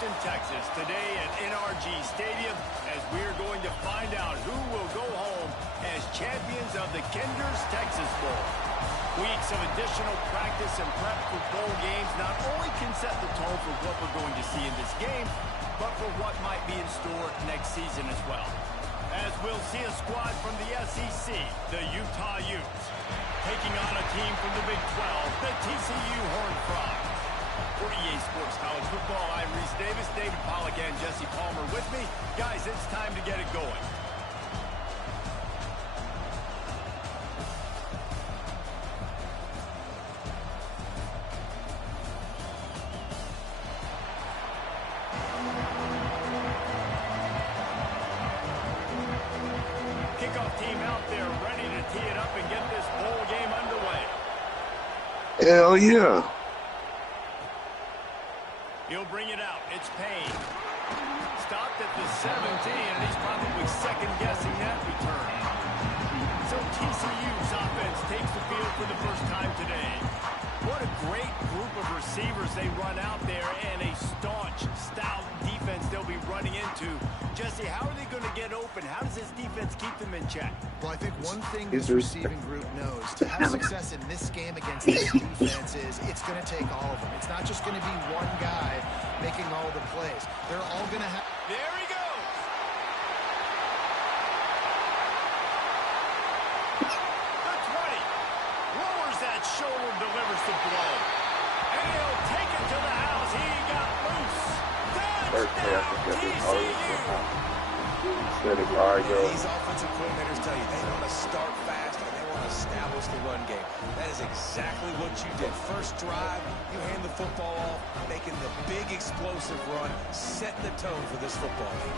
Houston, Texas, today at NRG Stadium, as we're going to find out who will go home as champions of the Kinder's Texas Bowl. Weeks of additional practice and prep for bowl games not only can set the tone for what we're going to see in this game, but for what might be in store next season as well. As we'll see a squad from the SEC, the Utah Utes, taking on a team from the Big 12, the TCU Horned Frogs. For EA Sports College Football, I'm Reese Davis, David Pollack, and Jesse Palmer with me. Guys, it's time to get it going. Kickoff team out there ready to tee it up and get this bowl game underway. Hell yeah. He'll bring it out. It's Payne. Stopped at the 17, and he's probably second-guessing that return. So TCU's offense takes the field for the first time today. What a great group of receivers they run out there, and a staunch, stout defense they'll be running into. Jesse, how are they going to get open? How does this defense keep them in check? Well, I think one thing this receiving group knows, to have success in this game against this defense is it's going to take all of them. It's not just going to be one guy making all the plays. They're all going to have... There he goes! The 20. Lowers that shoulder, delivers the blow. And he'll take it to the house. He got loose. Touchdown, TCU! These offensive coordinators tell you they want to start fast and they want to establish the run game. That is exactly what you did. First drive, you hand the football off, making the big explosive run, setting the tone for this football game.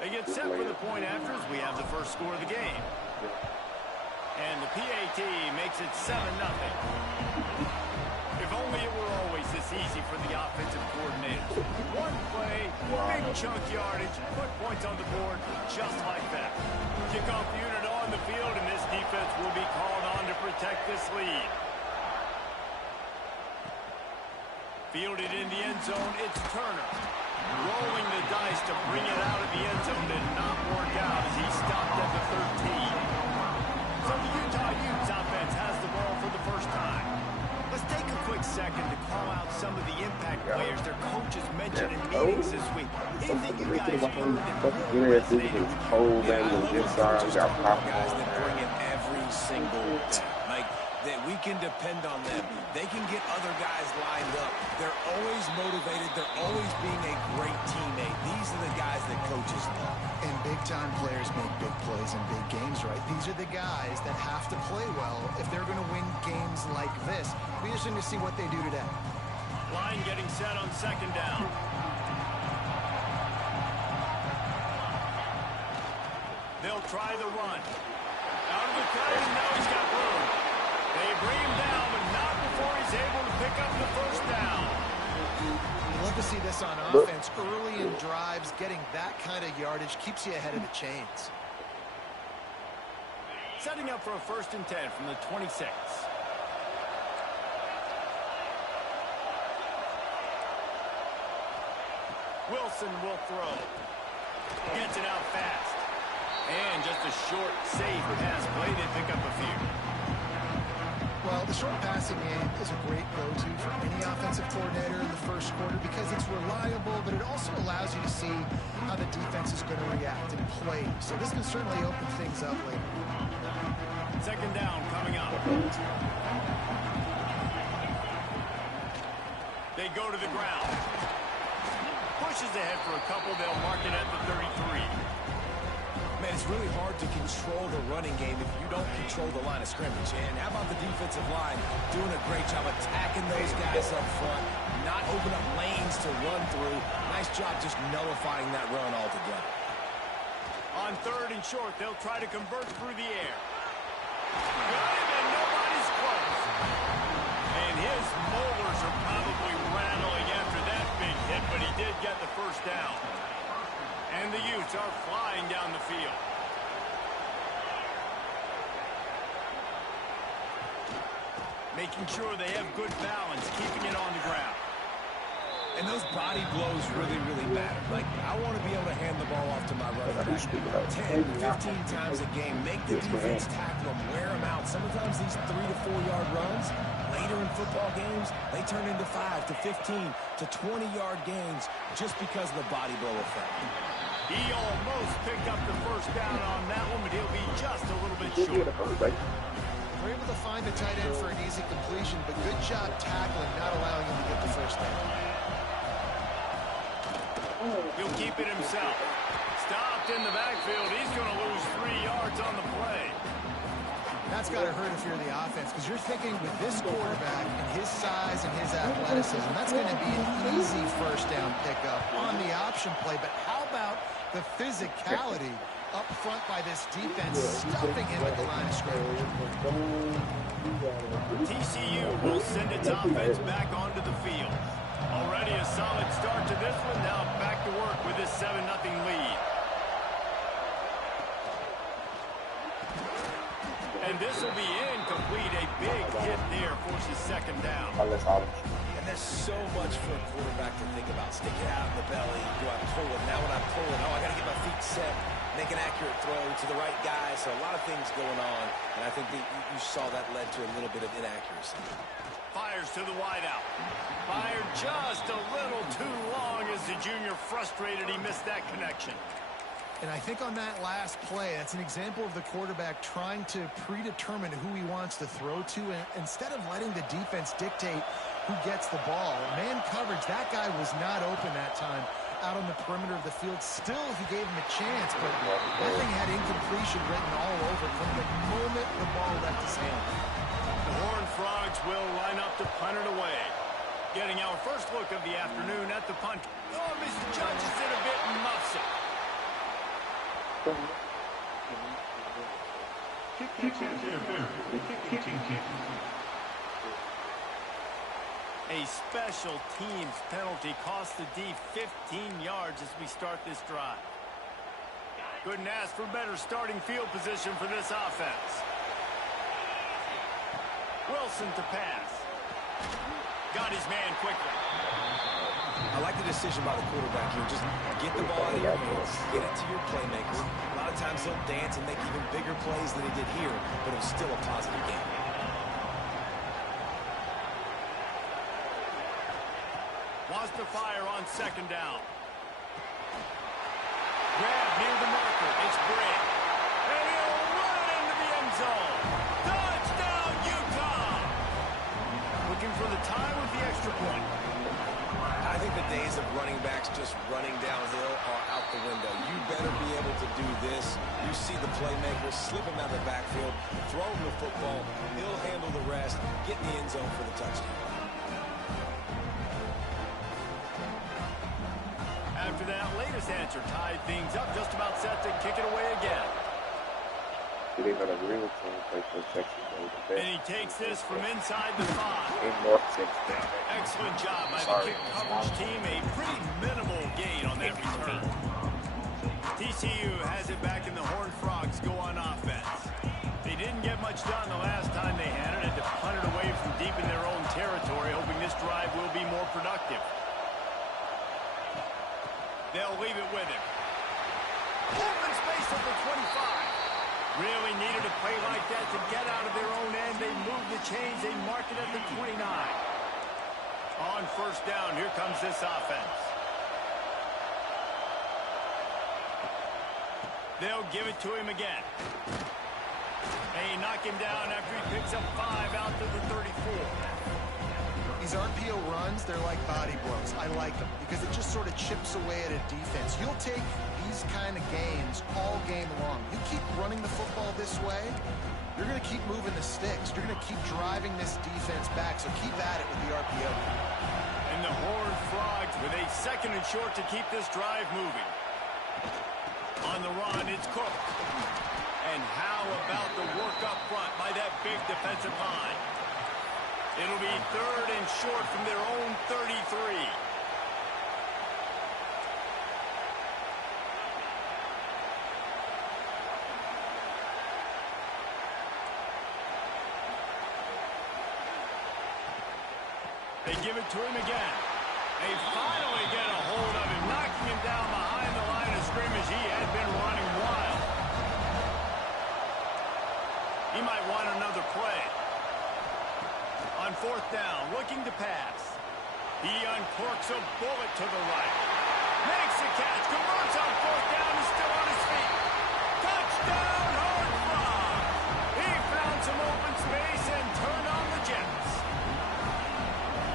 They get set for the point after as we have the first score of the game. And the PAT makes it 7-0. If only it were always this easy for the offensive coordinators. One play, big chunk yardage, put points on the board just like that. Kickoff unit on the field, and this defense will be called on to protect this lead. Fielded in the end zone, it's Turner. Rolling the dice to bring it out of the end zone did not work out as he stopped at the 13. So the Utah Utes offense has the ball for the first time. Let's take a quick second to call out some of the impact players their coaches mentioned in meetings this week. Anything you guys heard that really resonated with you? Yeah, I love when coaches talk about guys that bring it every single day. Like, that we can depend on them. They can get other guys lined up. They're always motivated. They're always being a great teammate. These are the guys that coaches love. And big-time players make big plays in big games, right? These are the guys that have to play well if they're going to win games like this. We're just going to see what they do today. Line getting set on second down. They'll try the run. Out of the cut, and now he's got room. They bring him down, but not before he's able to pick up the first down. Love to see this on offense. Early in drives, getting that kind of yardage keeps you ahead of the chains. Setting up for a 1st and 10 from the 26. Wilson will throw. Gets it out fast. And just a short, safe pass play. They pick up a few. Well, the short passing game is a great go-to for any offensive coordinator in the first quarter because it's reliable, but it also allows you to see how the defense is going to react and play. So this can certainly open things up later. Second down coming up. They go to the ground. Pushes ahead for a couple. They'll mark it at the 33. Man, it's really hard to control the running game if you don't control the line of scrimmage. And how about the defensive line doing a great job attacking those guys up front, not open up lanes to run through. Nice job just nullifying that run altogether. On 3rd and short, they'll try to convert through the air. Got him, and nobody's close. And his molars are probably rattling after that big hit, but he did get the first down. And the Utes are flying down the field. Making sure they have good balance, keeping it on the ground. And those body blows really, really matter. Like, I want to be able to hand the ball off to my running back 10, 15 times a game. Make the defense tackle them, wear them out. Sometimes these 3 to 4 yard runs, later in football games, they turn into 5 to 15 to 20 yard gains just because of the body blow effect. He almost picked up the first down on that one, but he'll be just a little bit short. We're able to find the tight end for an easy completion, but good job tackling, not allowing him to get the first down. He'll keep it himself. Stopped in the backfield. He's going to lose 3 yards on the play. That's got to hurt if you're the offense, because you're thinking with this quarterback and his size and his athleticism, that's going to be an easy first down pickup on the option play. But how about the physicality up front by this defense, stuffing him at the line of scrimmage? TCU will send its offense back onto the field. Already a solid start to this one. Now back to work with this 7-0 lead. And this will be incomplete. A big hit there forces second down. And there's so much for a quarterback to think about. Stick it out in the belly. Do I pull it? Now when I pull it, I got to get my feet set. Make an accurate throw to the right guy. So a lot of things going on. And I think that you saw that led to a little bit of inaccuracy. Fires to the wideout. Fired just a little too long as the junior frustrated. He missed that connection. And I think on that last play, that's an example of the quarterback trying to predetermine who he wants to throw to, and instead of letting the defense dictate who gets the ball. Man coverage, that guy was not open that time out on the perimeter of the field. Still, he gave him a chance, but that thing had incompletion written all over from the moment the ball left his hand. The Horned Frogs will line up to punt it away. Getting our first look of the afternoon at the punt. Oh, misjudges it a bit and muffs it. A special teams penalty cost the D 15 yards as we start this drive. Couldn't ask for better starting field position for this offense. Wilson to pass. Got his man quickly. I like the decision by the quarterback here. Just get the ball out of your hands, get it to your playmakers. A lot of times he'll dance and make even bigger plays than he did here, but it was still a positive game. Wants to fire on second down. Grab near the marker. It's Bray. And he'll run it into the end zone. Touchdown, Utah! Looking for the tie with the extra point. I think the days of running backs just running downhill are out the window. You better be able to do this. You see the playmaker, slip him out of the backfield, throw him the football, he'll handle the rest, get in the end zone for the touchdown. After that latest answer tied things up, just about set to kick it away again. And he takes this from inside the 5. Excellent job by the kick coverage team. A pretty minimal gain on that return. TCU has it back and the Horned Frogs go on offense. They didn't get much done the last time they had it. Had to punt it away from deep in their own territory, hoping this drive will be more productive. They'll leave it with him. Open space at the 25. Really needed a play like that to get out of their own end. They move the chains. They mark it at the 29. On first down, here comes this offense. They'll give it to him again. They knock him down after he picks up 5 out to the 34. These RPO runs, they're like body blows. I like them because it just sort of chips away at a defense. You'll take these kind of gains all game long. You keep running the football this way, you're going to keep moving the sticks. You're going to keep driving this defense back, so keep at it with the RPO. And the Horned Frogs with a second and short to keep this drive moving. On the run, it's Cook. And how about the work up front by that big defensive line? It'll be third and short from their own 33. They give it to him again. They finally get a hold of him, knocking him down behind the line of scrimmage. He had been running wild. He might want another play. On fourth down, looking to pass. He uncorks a bullet to the right. Makes the catch, converts on fourth down, is still on his feet. Touchdown, Hard Frog! He found some open space and turned on the Jets.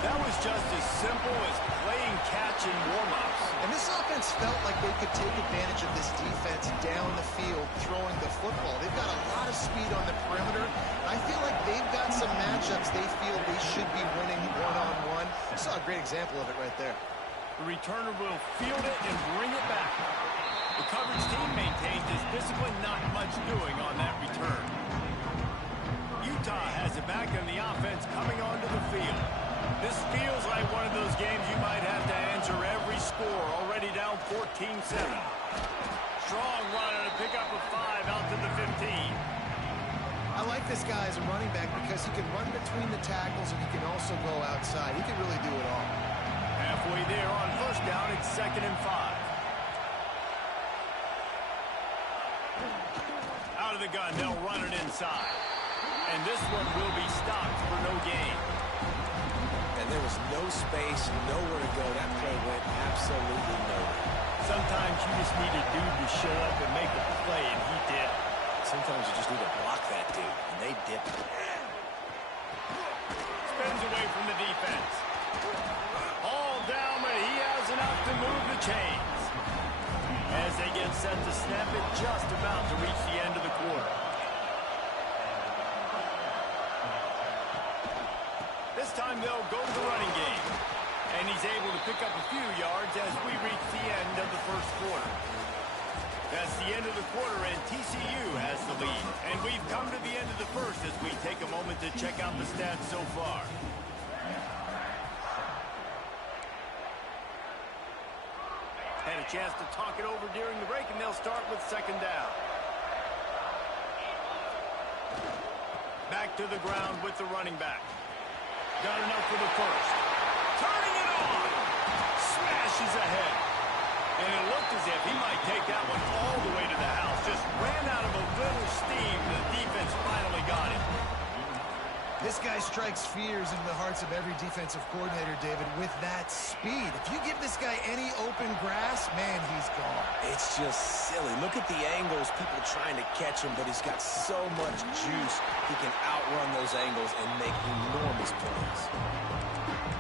That was just as simple as playing catch in warm-ups. And this offense felt like they could take advantage of this defense down the field throwing the football. They've got a lot of speed on the perimeter. I feel like they've got some matchups they feel they should be winning one-on-one. You saw a great example of it right there. The returner will field it and bring it back. The coverage team maintains his discipline, not much doing on that return. Utah has it back in the offense coming onto the field. This feels like one of those games you might have to answer every score, already down 14-7. Strong run and a pickup of 5 out to the 15. I like this guy as a running back because he can run between the tackles and he can also go outside. He can really do it all. Halfway there on first down, it's 2nd and 5. Out of the gun, they'll run it inside. And this one will be stopped for no gain. And there was no space, nowhere to go. That play went absolutely nowhere. Sometimes you just need a dude to show up and make a play, and he did. Sometimes you just need to block that dude, and they did. Spins away from the defense. All down, but he has enough to move the chains. As they get set to snap it, just about to reach the end of the quarter. This time they'll go to the running game. And he's able to pick up a few yards as we reach the end of the first quarter. That's the end of the quarter, and TCU has the lead. And we've come to the end of the first as we take a moment to check out the stats so far. Had a chance to talk it over during the break, and they'll start with 2nd down. Back to the ground with the running back. Got enough for the first. Turning it on. Smashes ahead. And it looked as if he might take that one all the way to the house. Just ran out of a little steam. The defense finally got him. This guy strikes fears into the hearts of every defensive coordinator, David, with that speed. If you give this guy any open grass, man, he's gone. It's just silly. Look at the angles, people trying to catch him, but he's got so much juice. He can outrun those angles and make enormous plays.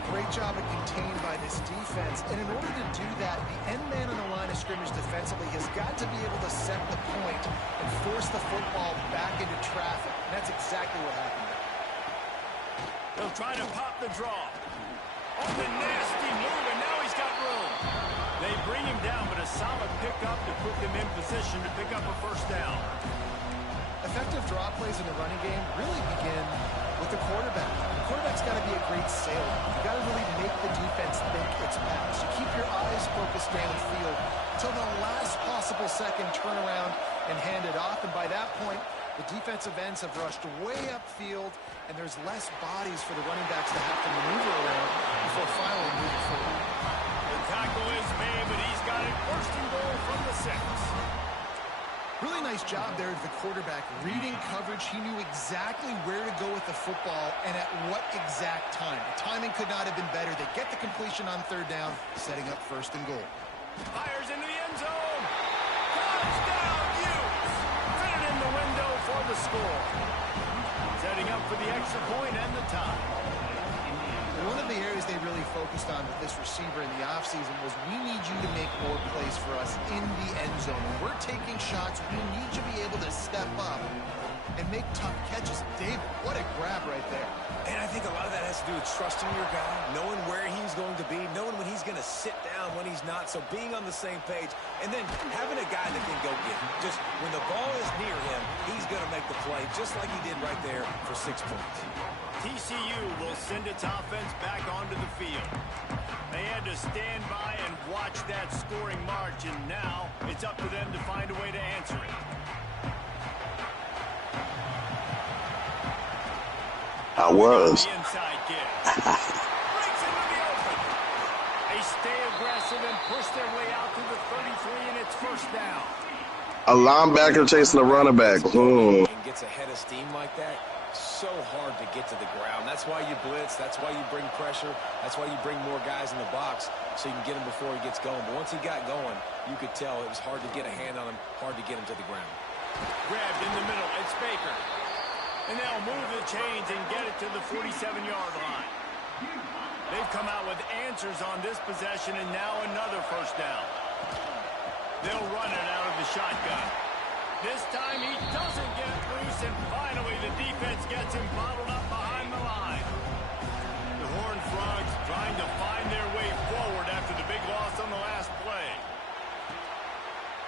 Great job at contained by this defense. And in order to do that, the end man on the line of scrimmage defensively has got to be able to set the point and force the football back into traffic. And that's exactly what happened there. They'll try to pop the draw. On the nasty move, and now he's got room. They bring him down, but a solid pickup to put them in position to pick up a first down. Effective draw plays in the running game really begin with the quarterback. The quarterback's got to be a great sailor. You've got to really make the defense think it's pass. You keep your eyes focused downfield until the last possible second, turn around and hand it off. And by that point, the defensive ends have rushed way upfield, and there's less bodies for the running backs to have to maneuver around before finally moving forward. The tackle is made, but he's got it 1st and goal from the 6. Really nice job there of the quarterback. Reading coverage, he knew exactly where to go with the football and at what exact time. The timing could not have been better. They get the completion on 3rd down, setting up 1st and goal. Fires into the end zone. Touchdown, Utes. Fit it in the window for the score. Setting up for the extra point and the tie. One of the areas they really focused on with this receiver in the offseason was we need you to make more plays for us in the end zone. When we're taking shots, we need you to be able to step up and make tough catches. David, what a grab right there. And I think a lot of that has to do with trusting your guy, knowing where he's going to be, knowing when he's going to sit down, when he's not. So being on the same page, and then having a guy that can go get him. Just when the ball is near him, he's going to make the play, just like he did right there for 6 points. TCU will send its offense back onto the field. They had to stand by and watch that scoring march, and now it's up to them to find a way to answer it. I was. The inside give. Breaks stay aggressive and push their way out to the 33, and it's first down. A linebacker chasing a running back. And gets ahead of steam like that. So hard to get to the ground. That's why you blitz. That's why you bring pressure. That's why you bring more guys in the box so you can get him before he gets going. But once he got going, you could tell it was hard to get a hand on him, hard to get him to the ground. Grabbed in the middle. It's Baker. And they'll move the chains and get it to the 47-yard line. They've come out with answers on this possession, and now another first down. They'll run it out of the shotgun. This time he doesn't get loose, and finally the defense gets him bottled up behind the line. The Horned Frogs trying to find their way forward after the big loss on the last play.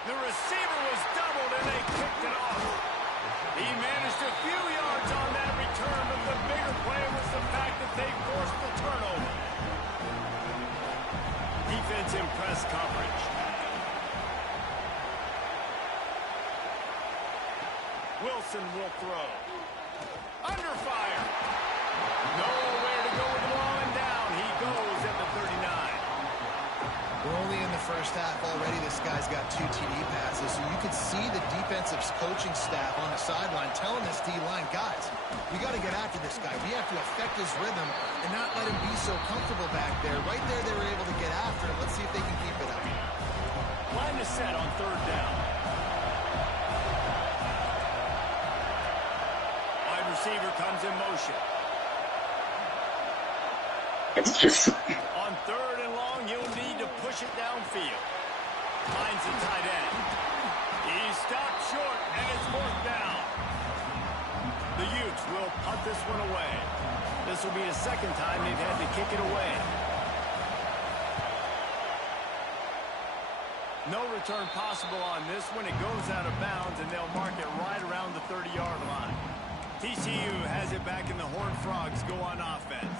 The receiver was doubled, and they kicked it off. He managed a few yards on that return, but the bigger play was the fact that they forced the turnover. Defense in press coverage. Wilson will throw. Under fire. Nowhere to go with the ball, and down he goes at the 39. We're only in the first half already. This guy's got 2 TD passes, so you can see the defensive coaching staff on the sideline telling this D-line, guys, we got to get after this guy. We have to affect his rhythm and not let him be so comfortable back there. Right there, they were able to get after him. Let's see if they can keep it up. Line is set on third down. Wide receiver comes in motion. On third and long, you'll need to push it downfield. Finds the tight end. He's stopped short, and it's fourth down. The Utes will punt this one away. This will be the second time they've had to kick it away. No return possible on this one. It goes out of bounds, and they'll mark it right around the 30-yard line. TCU has it back, and the Horned Frogs go on offense.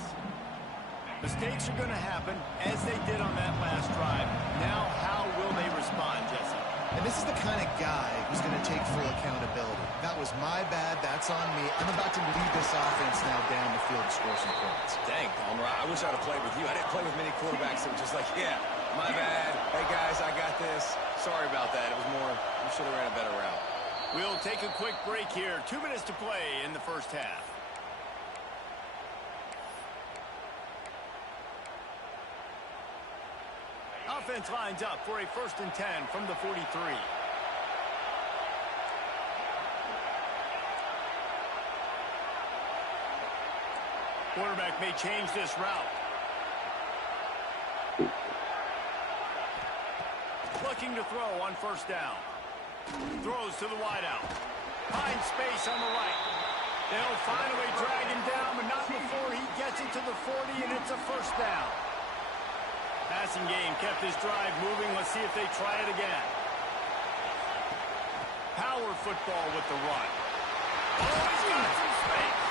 Mistakes are going to happen, as they did on that last drive. Now, how will they respond, Jesse? And this is the kind of guy who's going to take full accountability. That was my bad. That's on me. I'm about to lead this offense now down the field to score some points. Dang, Palmer, I wish I'd have played with you. I didn't play with many quarterbacks that were just like, yeah, my bad. Hey, guys, I got this. Sorry about that. It was more, you should have ran a better route. We'll take a quick break here. 2 minutes to play in the first half. Offense lines up for a 1st and 10 from the 43. Quarterback may change this route. Looking to throw on first down. Throws to the wideout. Finds space on the right. They'll finally drag him down, but not before he gets it to the 40, and it's a first down. Passing game kept his drive moving. Let's see if they try it again. Power football with the run. Oh, he's got some space.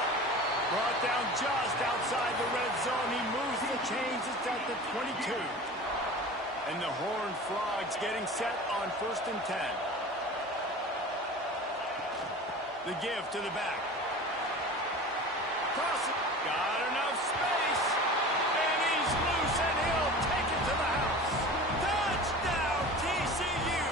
Brought down just outside the red zone. He moves the chains. It's at the 22. And the Horned Frogs getting set on 1st and 10. The give to the back. Cross it. Got enough space. And he's loose, and he'll take it to the house. Touchdown, TCU.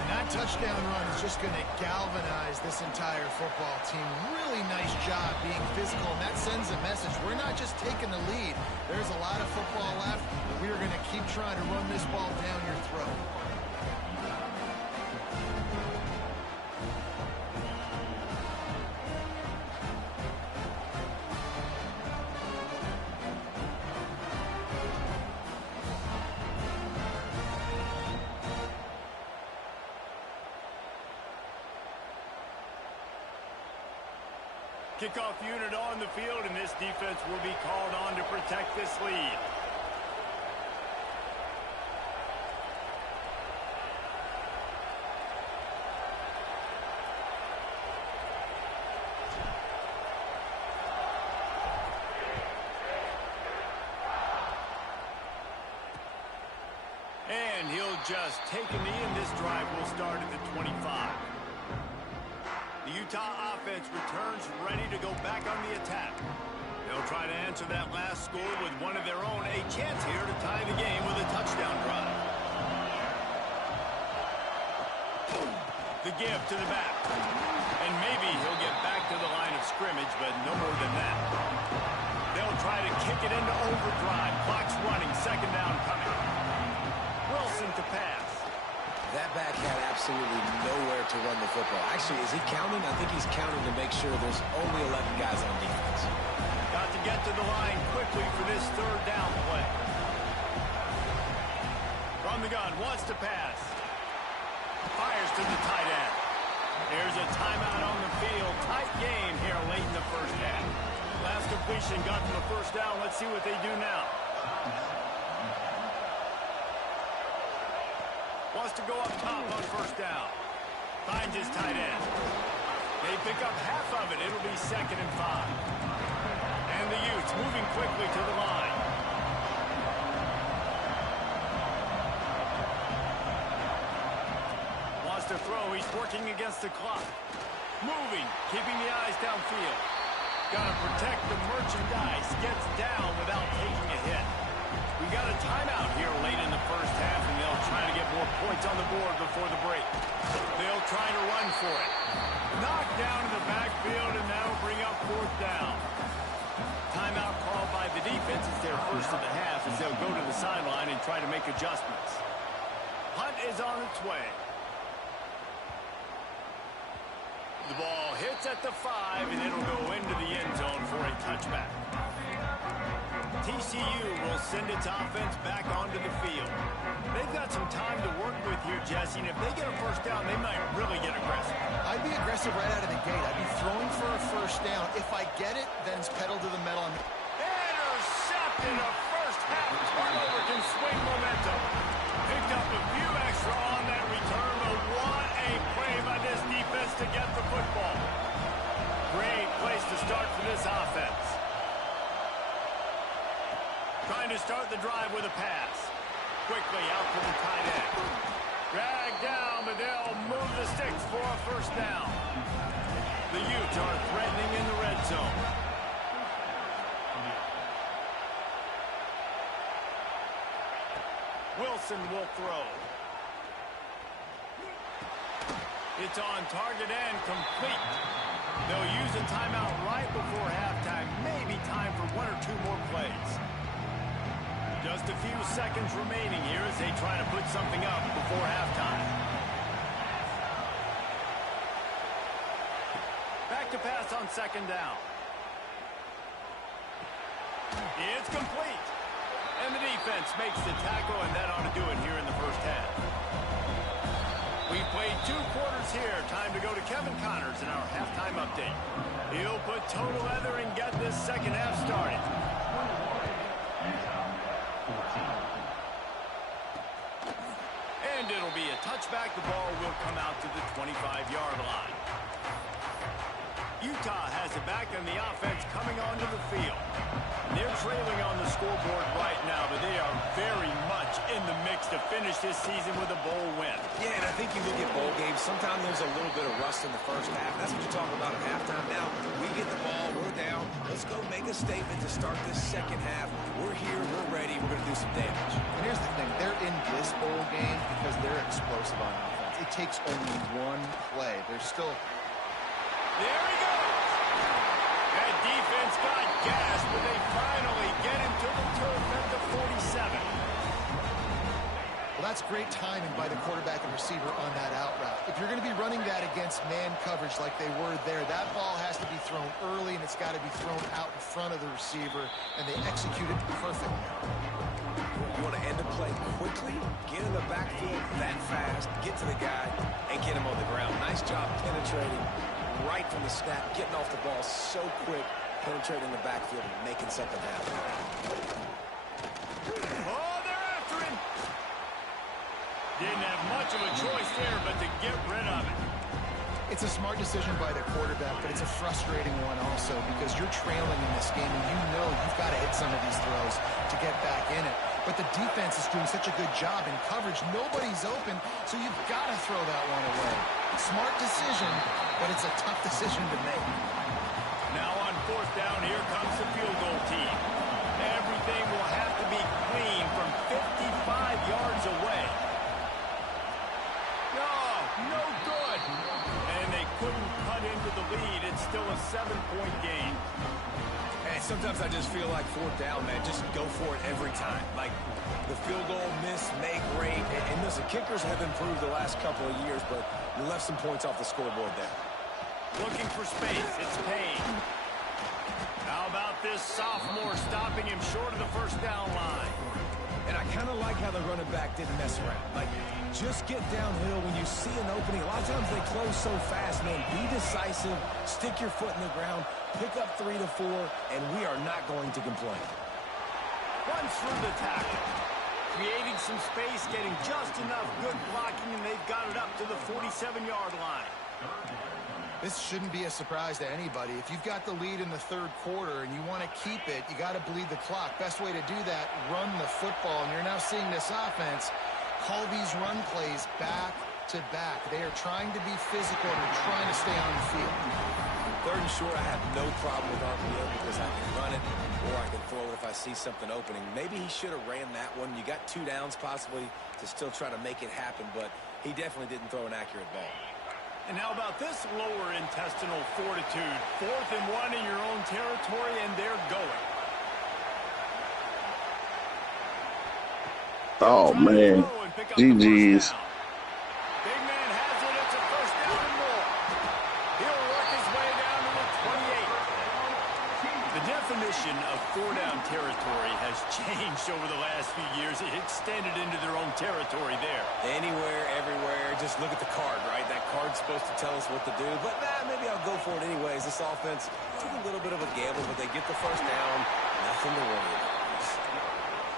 And that touchdown run is just going to galvanize this entire football team. Really nice job being physical, and that sends a message. We're not just taking the lead. There's a lot of football left, but we are going to keep trying to run this ball down your throat. Kickoff unit on the field, and this defense will be called on to protect this lead. And he'll just take a knee, and this drive will start at the 25. The Utah offense returns ready to go back on the attack. They'll try to answer that last score with one of their own. A chance here to tie the game with a touchdown drive. The give to the back. And maybe he'll get back to the line of scrimmage, but no more than that. They'll try to kick it into overdrive. Clock's running. Second down coming. Wilson to pass. That back had absolutely nowhere to run the football. Actually, is he counting? I think he's counting to make sure there's only 11 guys on defense. Got to get to the line quickly for this third down play. From the gun, wants to pass. Fires to the tight end. There's a timeout on the field. Tight game here late in the first half. Last completion got them the first down. Let's see what they do now. Wants to go up top on first down. Finds his tight end. They pick up half of it. It'll be 2nd and 5. And the Utes moving quickly to the line. Wants to throw. He's working against the clock. Moving, keeping the eyes downfield. Got to protect the merchandise. Gets down without taking a hit. We got a timeout here late in the first half, and they'll try to get more points on the board before the break. They'll try to run for it. Knocked down in the backfield, and that'll bring up 4th down. Timeout called by the defense. It's their first of the half as they'll go to the sideline and try to make adjustments. Hunt is on its way. The ball hits at the 5, and it'll go into the end zone for a touchback. TCU will send its offense back onto the field. They've got some time to work with here, Jesse, and if they get a first down, they might really get aggressive. I'd be aggressive right out of the gate. I'd be throwing for a first down. If I get it, then it's pedal to the metal. Intercepted. A first half turnover can swing momentum. Picked up a few extra on that return, but what a play by this defense to get the football. Great place to start for this offense. Trying to start the drive with a pass. Quickly out to the tight end. Dragged down, but they'll move the sticks for a first down. The Utes are threatening in the red zone. Wilson will throw. It's on target and complete. They'll use a timeout right before halftime. Maybe time for 1 or 2 more plays. Just a few seconds remaining here as they try to put something up before halftime. Back to pass on 2nd down. It's complete. And the defense makes the tackle, and that ought to do it here in the first half. We've played 2 quarters here. Time to go to Kevin Connors in our halftime update. He'll put total leather and get this second half started. And it'll be a touchback. The ball will come out to the 25-yard line. Utah has it back, and the offense coming onto the field. They're trailing on the scoreboard right now, but they are very much in the mix to finish this season with a bowl win. Yeah, and I think you look at bowl games, sometimes there's a little bit of rust in the first half. That's what you talk about at halftime. Now, we get the ball, we're down. Let's go make a statement to start this second half. We're here, we're ready, we're going to do some damage. And here's the thing. They're in this bowl game because they're explosive on offense. It takes only one play. They're still... There he goes. That defense got gas, but they finally get him to the turf at the 47. Well, that's great timing by the quarterback and receiver on that out route. If you're going to be running that against man coverage like they were there, that ball has to be thrown early, and it's got to be thrown out in front of the receiver, and they execute it perfectly. You want to end the play quickly, get in the backfield that fast, get to the guy, and get him on the ground. Nice job penetrating right from the snap, getting off the ball so quick, penetrating the backfield and making something happen. Oh, they're after him. Didn't have much of a choice there, but to get rid of it. It's a smart decision by the quarterback, but it's a frustrating one also because you're trailing in this game, and you know you've got to hit some of these throws to get back in it. But the defense is doing such a good job in coverage. Nobody's open, so you've got to throw that one away. Smart decision, but it's a tough decision to make. Now on 4th down, here comes the field goal the lead. It's still a 7-point game. And sometimes I just feel like fourth down, man, just go for it every time. Like the field goal, miss, make, rate. And listen, kickers have improved the last couple of years, but you left some points off the scoreboard there. Looking for space. It's Payne. How about this sophomore stopping him short of the first down line? And I kind of like how the running back didn't mess around. Like, just get downhill when you see an opening. A lot of times they close so fast, man. Be decisive, stick your foot in the ground, pick up 3 to 4, and we are not going to complain. Runs through the tackle. Creating some space, getting just enough good blocking, and they've got it up to the 47-yard line. This shouldn't be a surprise to anybody. If you've got the lead in the third quarter and you want to keep it, you got to bleed the clock. Best way to do that, run the football. And you're now seeing this offense call these run plays back to back. They are trying to be physical and they're trying to stay on the field. Third and short, I have no problem with RPO because I can run it or I can throw it if I see something opening. Maybe he should have ran that one. You got 2 downs possibly to still try to make it happen, but he definitely didn't throw an accurate ball. And how about this lower intestinal fortitude? 4th and 1 in your own territory, and they're going. Oh, man. GG's. Big man has it. It's a first down and more. He'll work his way down to the 28. The definition of 4-down territory has changed over the last few years. It extended into their own territory there. Anywhere, everywhere, just look at the card, right? That card's supposed to tell us what to do, but maybe I'll go for it anyways. This offense took a little bit of a gamble, but they get the first down. Nothing to worry about.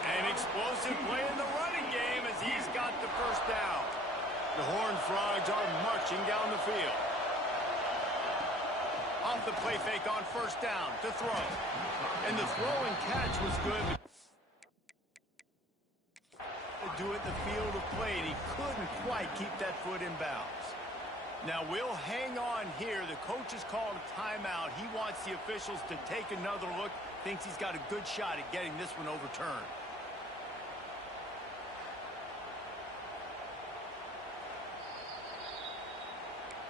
An explosive play in the running game as he's got the first down. The Horned Frogs are marching down the field. Off the play fake on first down to throw. And the throw and catch was good. To do it in the field of play, and he couldn't quite keep that foot in bounds. Now we'll hang on here. The coach has called a timeout. He wants the officials to take another look. Thinks he's got a good shot at getting this one overturned.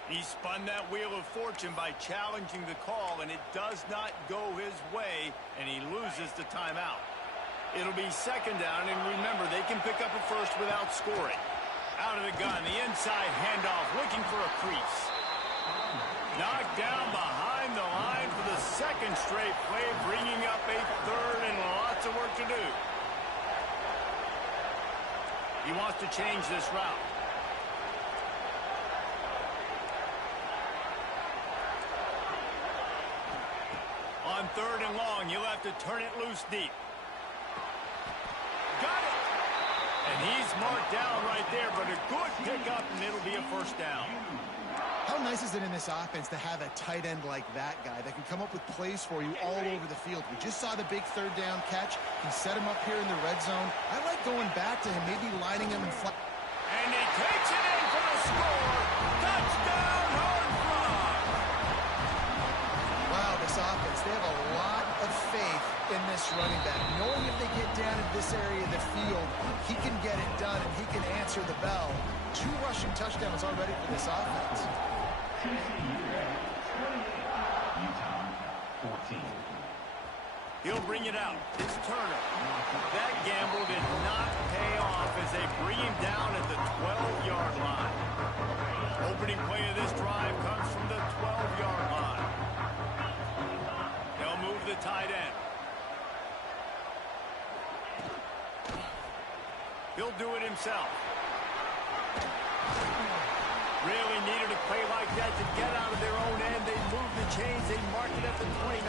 He spun that wheel of fortune by challenging the call, and it does not go his way, and he loses the timeout. It'll be second down, and remember, they can pick up a first without scoring. Out of the gun, the inside handoff, looking for a crease. Knocked down behind the line for the second straight play, bringing up a third and lots of work to do. He wants to change this route. On third and long, you'll have to turn it loose deep. Got it! And he's marked down right there, but a good pickup, and it'll be a first down. How nice is it in this offense to have a tight end like that guy that can come up with plays for you all over the field? We just saw the big third down catch. He set him up here in the red zone. I like going back to him, maybe lining him and And he takes it in for the score. Touchdown, Horned Frogs! Wow, this offense, they have a lot of faith in this running back. Knowing if they get down in this area of the field, he can get it done and he can answer the bell. 2 rushing touchdowns already for this offense. He'll bring it out. It's Turner. That gamble did not pay off as they bring him down at the 12-yard line. Opening play of this drive comes from the 12-yard line. They'll move the tight end. He'll do it himself. Really needed a play like that to get out of their own end. They move the chains. They mark it at the 29.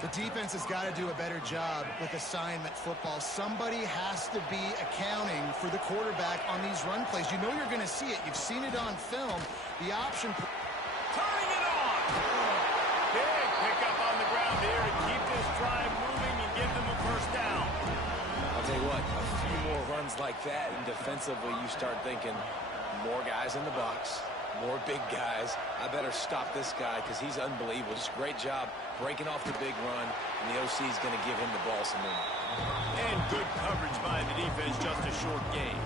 The defense has got to do a better job with assignment football. Somebody has to be accounting for the quarterback on these run plays. You know you're going to see it. You've seen it on film. The option... Turning it on! Big pickup on the ground here to keep this drive moving and give them a first down. I'll tell you what, a few more runs like that, and defensively you start thinking more guys in the box, more big guys. I better stop this guy because he's unbelievable. Just great job breaking off the big run, and the OC is going to give him the ball some more. And good coverage by the defense, just a short game.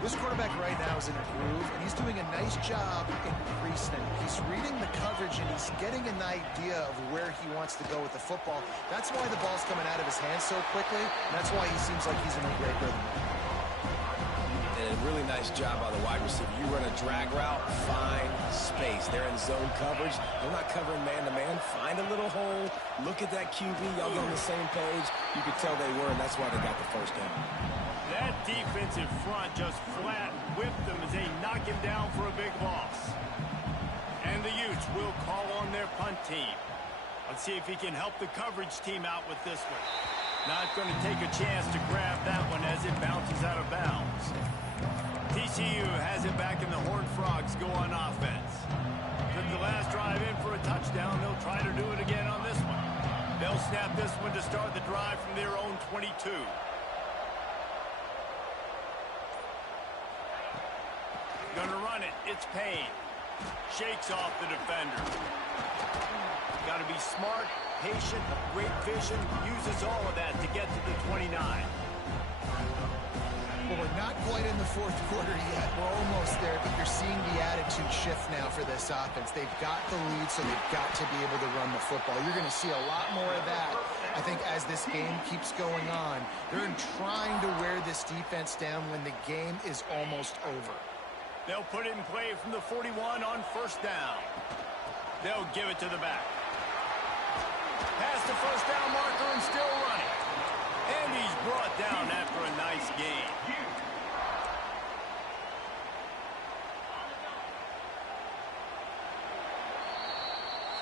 This quarterback right now is in a groove, and he's doing a nice job in pre-snap. He's reading the coverage, and he's getting an idea of where he wants to go with the football. That's why the ball's coming out of his hands so quickly, and that's why he seems like he's in a great rhythm. And a really nice job by the wide receiver. You run a drag route, find space. They're in zone coverage. They're not covering man-to-man. Find a little hole. Look at that QB. Y'all get on the same page. You could tell they were, and that's why they got the first down. That defensive front just flat whipped them as they knock him down for a big loss. And the Utes will call on their punt team. Let's see if he can help the coverage team out with this one. Not going to take a chance to grab that one as it bounces out of bounds. TCU has it back, and the Horned Frogs go on offense. Took the last drive in for a touchdown. They'll try to do it again on this one. They'll snap this one to start the drive from their own 22. Gonna run it. It's Payne. Shakes off the defender. Got to be smart, patient, great vision. Uses all of that to get to the 29. Well, we're not quite in the fourth quarter yet. We're almost there, but you're seeing the attitude shift now for this offense. They've got the lead, so they've got to be able to run the football. You're going to see a lot more of that, I think, as this game keeps going on. They're trying to wear this defense down when the game is almost over. They'll put it in play from the 41 on first down. They'll give it to the back. Past the first down marker and still running. And he's brought down after a nice gain.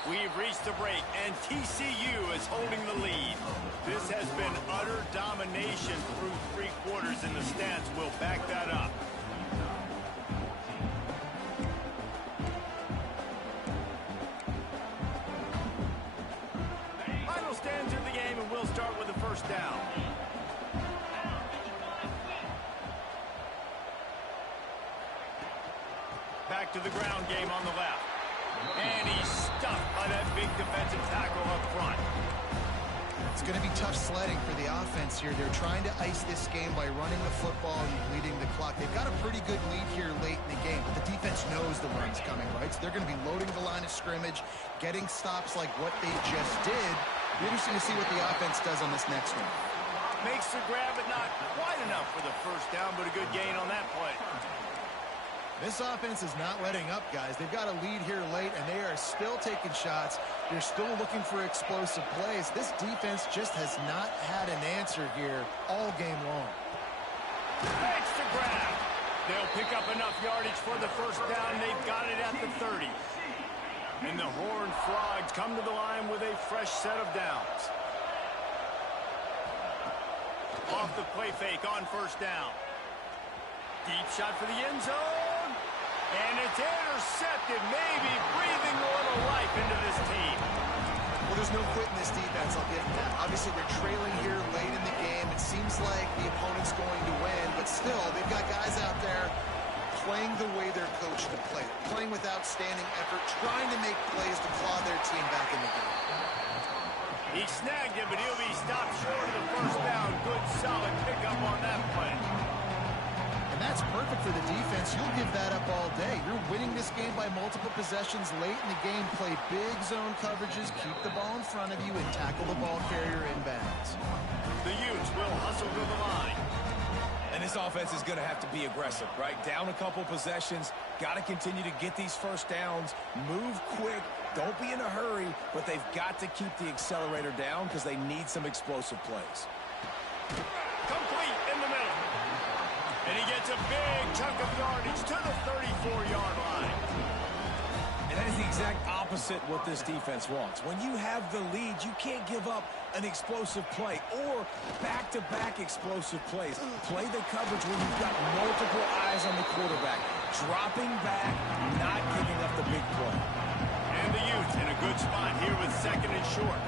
We've reached the break, and TCU is holding the lead. This has been utter domination through 3 quarters, and the stats will back that up. Final stands of the game, and we'll start with the first down. Back to the ground game on the left. And he's stuffed by that big defensive tackle up front. It's going to be tough sledding for the offense here. They're trying to ice this game by running the football and bleeding the clock. They've got a pretty good lead here late in the game, but the defense knows the run's coming, right? So they're going to be loading the line of scrimmage, getting stops like what they just did. Be interesting to see what the offense does on this next one. Makes the grab, but not quite enough for the first down, but a good gain on that play. This offense is not letting up, guys. They've got a lead here late, and they are still taking shots. They're still looking for explosive plays. This defense just has not had an answer here all game long. Makes the grab. They'll pick up enough yardage for the first down. They've got it at the 30. And the Horned Frogs come to the line with a fresh set of downs. Off the play fake on first down. Deep shot for the end zone. And it's intercepted, maybe breathing a little life into this team. Well, there's no quitting this defense, I'll give them that. Obviously, they're trailing here late in the game. It seems like the opponent's going to win, but still, they've got guys out there playing the way they're coached to play. Playing with outstanding effort, trying to make plays to claw their team back in the game. He snagged it, but he'll be stopped short of the first down. Good, solid pickup on that play. And that's perfect for the defense. You'll give that up all day. You're winning this game by multiple possessions late in the game. Play big zone coverages, keep the ball in front of you, and tackle the ball carrier inbounds. The Utes will hustle to the line. And this offense is going to have to be aggressive, right? Down a couple possessions. Got to continue to get these first downs. Move quick. Don't be in a hurry, but they've got to keep the accelerator down because they need some explosive plays. Complete in the middle. And he gets a big chunk of yardage to the 34-yard line. And that is the exact opposite what this defense wants. When you have the lead, you can't give up an explosive play or back-to-back explosive plays. Play the coverage when you've got multiple eyes on the quarterback. Dropping back, not giving up the big play. And the Utes in a good spot here with second and short.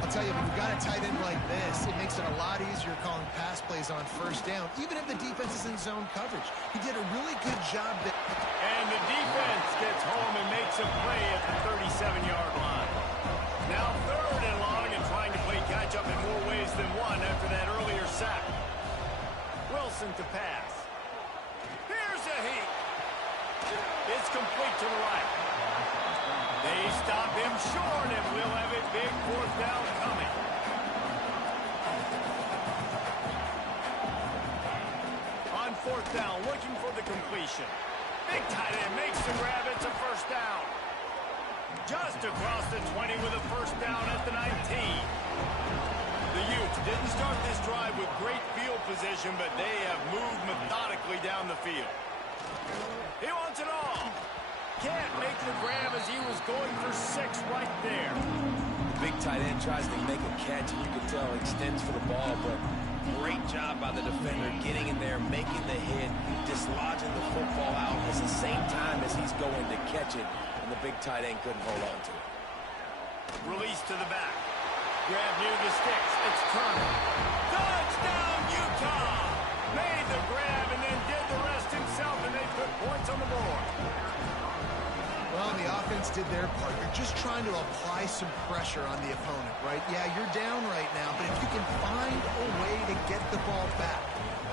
I'll tell you, when you've got a tight end like this, it makes it a lot easier calling pass plays on first down, even if the defense is in zone coverage. He did a really good job there. And the defense gets home and makes a play at the 37-yard line. Now third and long and trying to play catch-up in more ways than one after that earlier sack. Wilson to pass. fourth down, looking for the completion. Big tight end makes the grab. It's a first down. Just across the 20 with a first down at the 19. The Utes didn't start this drive with great field position, but they have moved methodically down the field. He wants it all. Can't make the grab as he was going for 6 right there. The big tight end tries to make a catch, and you can tell he extends for the ball, but great job by the defender getting in there, making the hit, dislodging the football out at the same time as he's going to catch it, and the big tight end couldn't hold on to it. Release to the back. Grab near the sticks. It's Turner. Touchdown, Utah! Made the grab and then did the rest himself, and they put points on the board. Well, the offense did their part. You're just trying to apply some pressure on the opponent, right? Yeah, you're down right now, but if you can find a way to get the ball back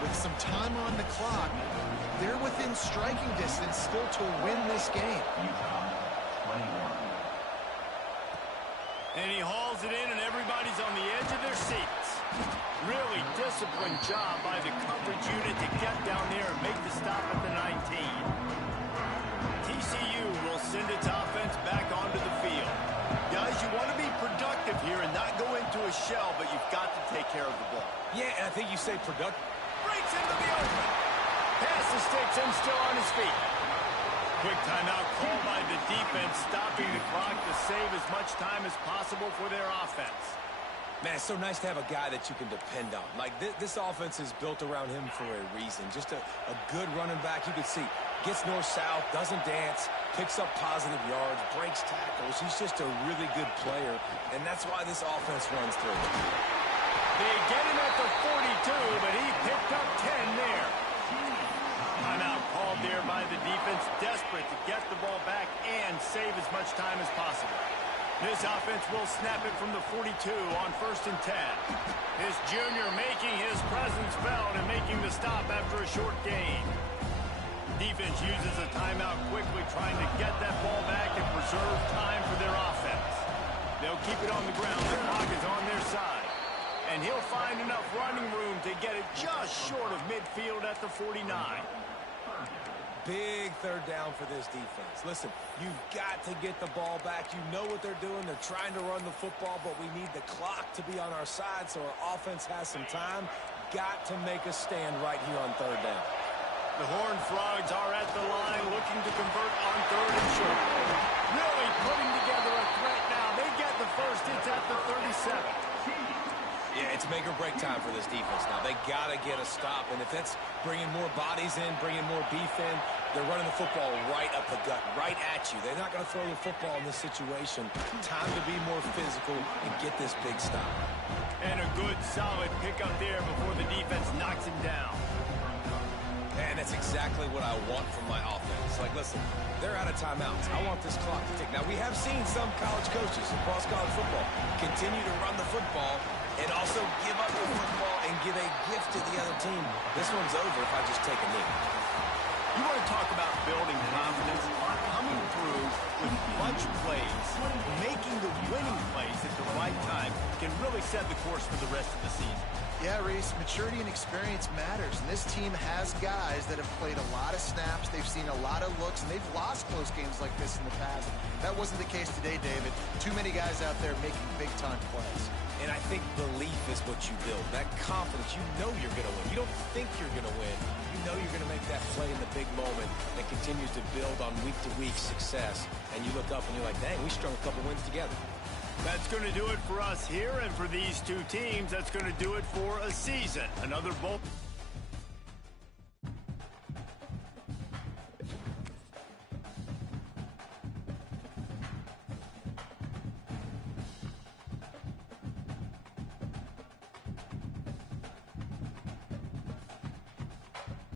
with some time on the clock, they're within striking distance still to win this game. And he hauls it in, and everybody's on the edge of their seats. Really disciplined job by the coverage unit to get down there and make the stop at the 19. TCU will send its offense back onto the field. Guys, you want to be productive here and not go into a shell, but you've got to take care of the ball. Yeah, and I think you say productive. Breaks into the open. Pass the sticks and still on his feet. Quick timeout called by the defense, stopping the clock to save as much time as possible for their offense. Man, it's so nice to have a guy that you can depend on. Like, this offense is built around him for a reason. Just a good running back. You can see, gets north-south, doesn't dance, picks up positive yards, breaks tackles. He's just a really good player, and that's why this offense runs through. They get him at the 42, but he picked up 10 there. Timeout called there by the defense, desperate to get the ball back and save as much time as possible. This offense will snap it from the 42 on 1st and 10. This junior making his presence felt and making the stop after a short gain. Defense uses a timeout quickly, trying to get that ball back and preserve time for their offense. They'll keep it on the ground. The clock is on their side. And he'll find enough running room to get it just short of midfield at the 49. Big third down for this defense. Listen, you've got to get the ball back. You know what they're doing. They're trying to run the football, but we need the clock to be on our side so our offense has some time. Got to make a stand right here on third down. The Horned Frogs are at the line looking to convert on 3rd and short. Really putting together a threat now. They get the first. It's at the 37. Yeah, it's make or break time for this defense now. They got to get a stop, and if it's bringing more bodies in, bringing more beef in, they're running the football right up the gut, right at you. They're not going to throw the football in this situation. Time to be more physical and get this big stop. And a good, solid pickup there before the defense knocks him down. And that's exactly what I want from my offense. Like, listen, they're out of timeouts. I want this clock to tick. Now, we have seen some college coaches across college football continue to run the football and also give up the football and give a gift to the other team. This one's over if I just take a knee. You want to talk about building confidence? Coming through with clutch plays, making the winning plays at the right time can really set the course for the rest of the season. Yeah, Reese, maturity and experience matters, and this team has guys that have played a lot of snaps, they've seen a lot of looks, and they've lost close games like this in the past. That wasn't the case today, David. Too many guys out there making big-time plays. And I think belief is what you build. That confidence, you know you're going to win. You don't think you're going to win. You know you're going to make that play in the big moment that continues to build on week-to-week success. And you look up and you're like, dang, we strung a couple wins together. That's going to do it for us here, and for these two teams, that's going to do it for a season. Another bowl.